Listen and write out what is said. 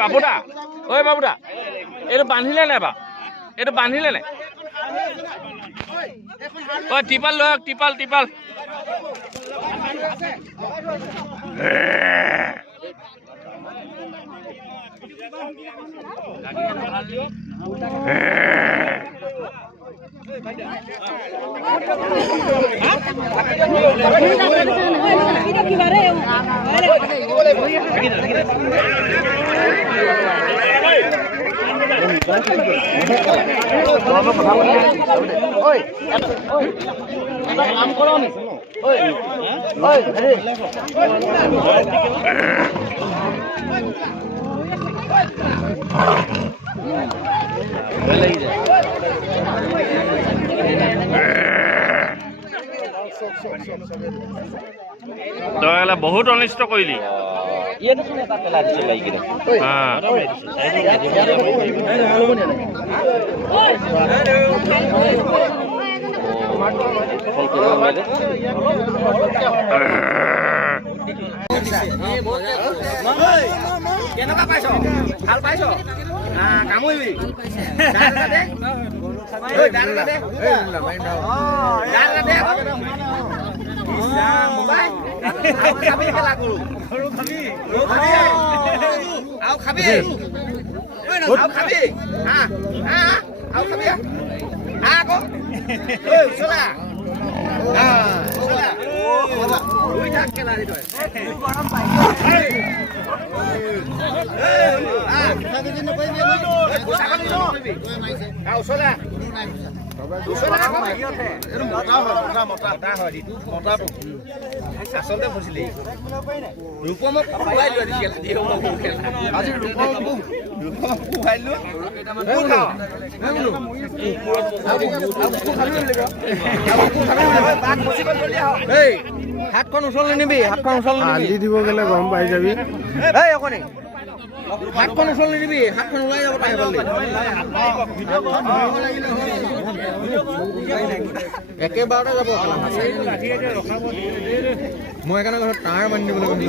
বাবুদা ঐ বাবুদা এইটো বান্ধিলে নাই বা এইটো বান্ধিলে নাই ঐ টিপাল লৈ টিপাল টিপাল তই বহুত অনিষ্ট কৰিলি কেনেকুৱা পাইছ ভাল পাইছ কামুৰিবি আচলতে বুজিলি ৰূপমক খুৱাই লোৱা হাতখন ওচৰলৈ নিবি হাতখন ওচৰলৈ আলি দিব গ'লে গম পাই যাবি অকণি হাতখন ওচৰলৈ নিবি হাতখন ওলাই যাব একেবাৰতে যাব মই সেইকাৰণে ঘৰত তাৰ বান্ধি দিবলৈ